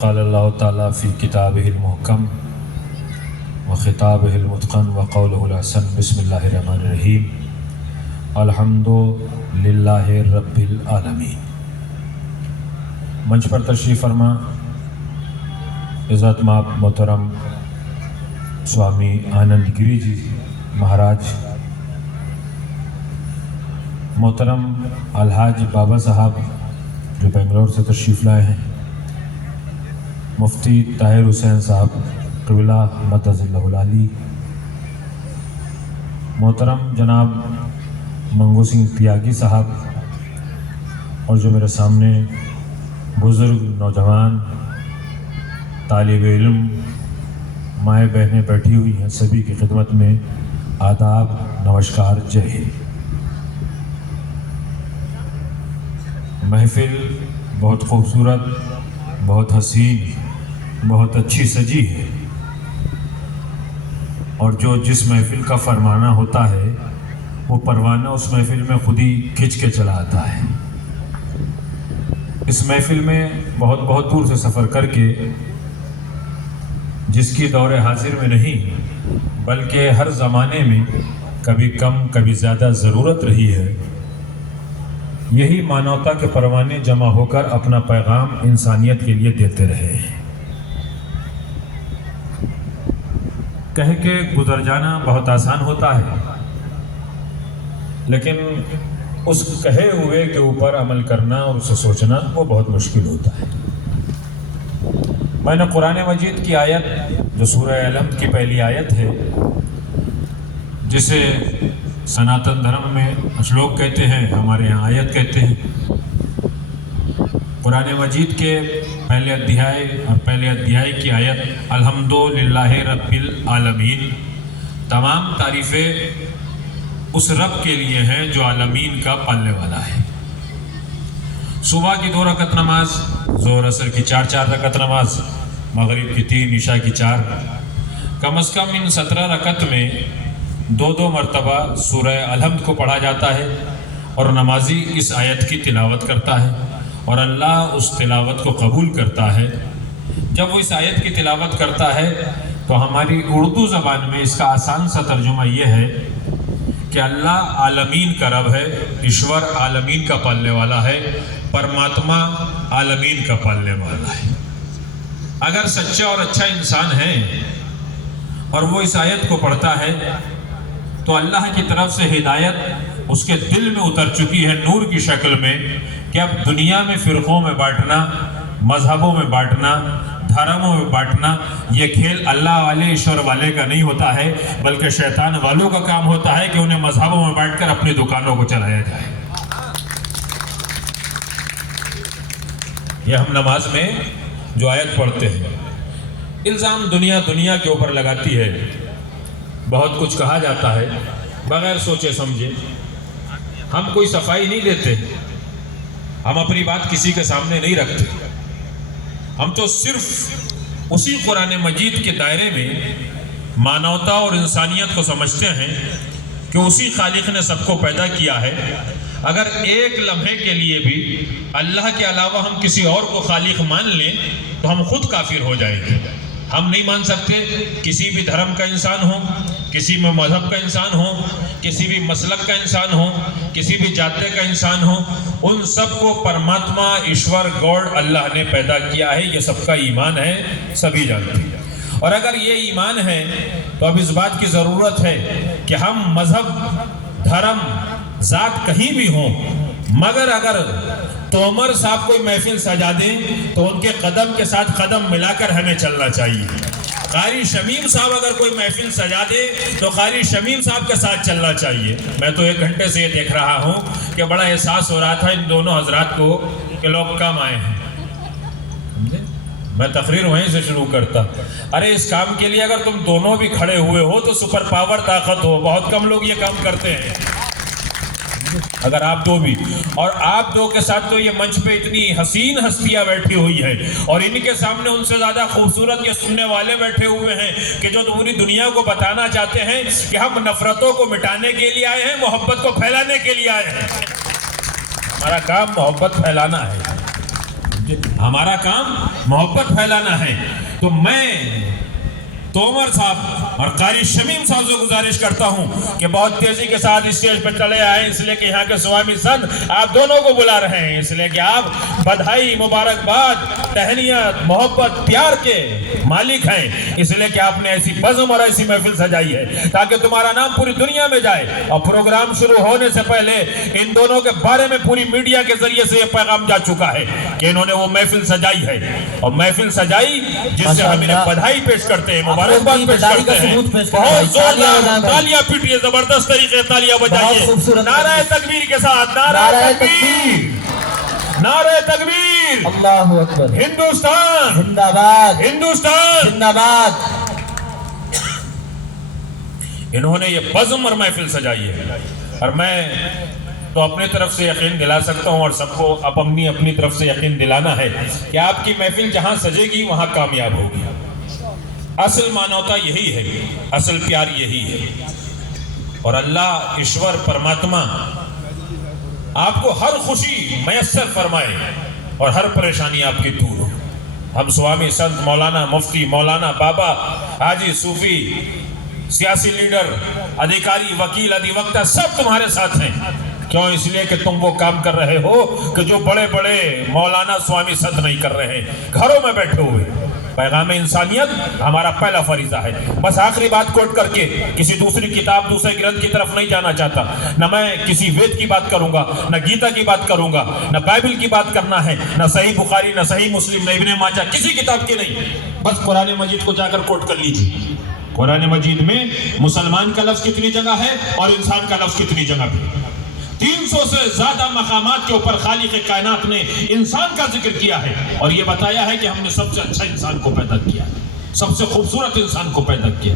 قال اللہ تعالیٰ فی کتابہ المحکم و خطابہ المتقن و قولہ الحسن بسم اللہ الرحمن الرحیم الحمد للہ رب العالمین۔ منچ پر تشریف فرما عزت مآب محترم سوامی آنند گری جی مہاراج، محترم الحاج بابا صاحب جو بنگلور سے تشریف لائے ہیں، مفتی طاہر حسین صاحب قبلہ مدظ اللہ العالی، محترم جناب منگو سنگھ تیاگی صاحب، اور جو میرے سامنے بزرگ نوجوان طالب علم مائیں بہنیں بیٹھی ہوئی ہیں، سبھی کی خدمت میں آداب، نمسکار، جے ہند۔ محفل بہت خوبصورت، بہت حسین، بہت اچھی سجی ہے، اور جو جس محفل کا فرمانا ہوتا ہے وہ پروانہ اس محفل میں خود ہی کھنچ کے چلا آتا ہے۔ اس محفل میں بہت بہت دور سے سفر کر کے، جس کی دور حاضر میں نہیں بلکہ ہر زمانے میں کبھی کم کبھی زیادہ ضرورت رہی ہے، یہی مانوتا کے پروانے جمع ہو کر اپنا پیغام انسانیت کے لیے دیتے رہے ہیں۔ کہہ کے گزر جانا بہت آسان ہوتا ہے، لیکن اس کہے ہوئے کے اوپر عمل کرنا اور اسے سوچنا وہ بہت مشکل ہوتا ہے۔ میں نے قرآن مجید کی آیت جو سورہ الحمد کی پہلی آیت ہے، جسے سناتن دھرم میں اشلوک کہتے ہیں، ہمارے یہاں آیت کہتے ہیں، قرآن مجید کے پہلے ادھیائے کی آیت الحمد للہ رب العالمین، تمام تعریفیں اس رب کے لیے ہیں جو عالمین کا پالنے والا ہے۔ صبح کی 2 رکعت نماز، ظہر عصر کی 4 رکعت نماز، مغرب کی 3، عشاء کی 4، کم از کم ان 17 رکعت میں 2 مرتبہ سورہ الحمد کو پڑھا جاتا ہے، اور نمازی اس آیت کی تلاوت کرتا ہے، اور اللہ اس تلاوت کو قبول کرتا ہے۔ جب وہ اس آیت کی تلاوت کرتا ہے تو ہماری اردو زبان میں اس کا آسان سا ترجمہ یہ ہے کہ اللہ عالمین کا رب ہے، ایشور عالمین کا پالنے والا ہے، پرماتما عالمین کا پالنے والا ہے۔ اگر سچا اور اچھا انسان ہے اور وہ اس آیت کو پڑھتا ہے تو اللہ کی طرف سے ہدایت اس کے دل میں اتر چکی ہے نور کی شکل میں، کہ اب دنیا میں فرقوں میں بانٹنا، مذہبوں میں بانٹنا، دھرموں میں بانٹنا، یہ کھیل اللہ والے ایشور والے کا نہیں ہوتا ہے، بلکہ شیطان والوں کا کام ہوتا ہے کہ انہیں مذہبوں میں بانٹ کر اپنی دکانوں کو چلایا جائے۔ یہ ہم نماز میں جو آیت پڑھتے ہیں، الزام دنیا کے اوپر لگاتی ہے، بہت کچھ کہا جاتا ہے بغیر سوچے سمجھے۔ ہم کوئی صفائی نہیں دیتے، ہم اپنی بات کسی کے سامنے نہیں رکھتے، ہم تو صرف اسی قرآن مجید کے دائرے میں مانوتا اور انسانیت کو سمجھتے ہیں کہ اسی خالق نے سب کو پیدا کیا ہے۔ اگر ایک لمحے کے لیے بھی اللہ کے علاوہ ہم کسی اور کو خالق مان لیں تو ہم خود کافر ہو جائیں گے۔ ہم نہیں مان سکتے کسی بھی دھرم کا انسان ہو، کسی بھی مذہب کا انسان ہو، کسی بھی مسلک کا انسان ہو، کسی بھی جاتے کا انسان ہو، ان سب کو پرماتما ایشور گاڈ اللہ نے پیدا کیا ہے، یہ سب کا ایمان ہے، سبھی جانتے ہیں۔ اور اگر یہ ایمان ہے تو اب اس بات کی ضرورت ہے کہ ہم مذہب، دھرم، ذات کہیں بھی ہوں، مگر اگر تومر صاحب کوئی محفل سجا دیں تو ان کے قدم کے ساتھ قدم ملا کر ہمیں چلنا چاہیے۔ قاری شمیم صاحب اگر کوئی محفل سجا دے تو قاری شمیم صاحب کے ساتھ چلنا چاہیے۔ میں تو 1 گھنٹے سے یہ دیکھ رہا ہوں کہ بڑا احساس ہو رہا تھا ان دونوں حضرات کو کہ لوگ کم آئے ہیں۔ میں تقریر وہیں سے شروع کرتا، ارے اس کام کے لیے اگر تم دونوں بھی کھڑے ہوئے ہو تو سپر پاور طاقت ہو، بہت کم لوگ یہ کام کرتے ہیں۔ اگر آپ دو بھی، اور آپ دو کے ساتھ تو یہ منچ پہ اتنی حسین ہستیاں بیٹھی ہوئی ہیں، اور ان کے سامنے ان سے زیادہ خوبصورت یہ سننے والے بیٹھے ہوئے ہیں کہ جو پوری دنیا کو بتانا چاہتے ہیں کہ ہم نفرتوں کو مٹانے کے لیے آئے ہیں، محبت کو پھیلانے کے لیے آئے ہیں۔ ہمارا کام محبت پھیلانا ہے، ہمارا کام محبت پھیلانا ہے تو میں تومر صاحب اور قاری شمیم صاحب سے گزارش کرتا ہوں کہ بہت تیزی کے ساتھ اسٹیج پہ چلے آئیں، اس لیے کہ یہاں کے سوامی سنت آپ دونوں کو بلا رہے ہیں، اس لیے کہ آپ بدھائی، مبارکباد، تہنیت، محبت، پیار کے مالک ہیں، اس لیے کہ آپ نے ایسی بزم اور ایسی محفل سجائی ہے تاکہ تمہارا نام پوری دنیا میں جائے۔ اور پروگرام شروع ہونے سے پہلے ان دونوں کے بارے میں پوری میڈیا کے ذریعے سے یہ پیغام جا چکا ہے کہ انہوں نے وہ محفل سجائی ہے، اور محفل سجائی جس سے ہم انہیں بدھائی پیش کرتے ہیں، مبارکباد پیش کرتے ہیں۔ بہت زوردار تالیاں پیٹیے، زبردست طریقے تالیاں بجائیے، نعرہ تکبیر کے ساتھ، نعرہ تکبیر، نعرہ تکبیر، اللہ اکبر، ہندوستان زندہ باد، ہندوستان زندہ باد۔ انہوں نے یہ بزم اور محفل سجائی ہے، اور میں تو اپنی طرف سے یقین دلا سکتا ہوں اور سب کو اپنی طرف سے یقین دلانا ہے کہ آپ کی محفل جہاں سجے گی وہاں کامیاب ہوگی۔ اصل مانوتا یہی ہے، اصل پیار یہی ہے، اور اللہ ایشور پرماتما آپ کو ہر خوشی میسر فرمائے اور ہر پریشانی آپ کی دور ہو۔ ہم سوامی سنت، مولانا مفتی، مولانا بابا، حاجی، صوفی، سیاسی لیڈر، ادھیکاری، وکیل، ادھیوکتا سب تمہارے ساتھ ہیں۔ کیوں؟ اس لیے کہ تم وہ کام کر رہے ہو کہ جو بڑے بڑے مولانا سوامی سنت نہیں کر رہے ہیں، گھروں میں بیٹھے ہوئے۔ پیغام انسانیت ہمارا پہلا فریضہ ہے۔ بس آخری بات کوٹ کر کے کسی دوسری کتاب، دوسرے گرنتھ کی طرف نہیں جانا چاہتا، نہ میں کسی وید کی بات کروں گا، نہ گیتا کی بات کروں گا، نہ بائبل کی بات کرنا ہے، نہ صحیح بخاری، نہ صحیح مسلم، نہ ابن ماجہ، کسی کتاب کی نہیں۔ بس قرآن مجید کو جا کر کوٹ کر لیجیے۔ قرآن مجید میں مسلمان کا لفظ کتنی جگہ ہے اور انسان کا لفظ کتنی جگہ پہ؟ 300 سے زیادہ مقامات کے اوپر خالق کائنات نے انسان کا ذکر کیا ہے، اور یہ بتایا ہے کہ ہم نے سب سے اچھا انسان کو پیدا کیا، سب سے خوبصورت انسان کو پیدا کیا۔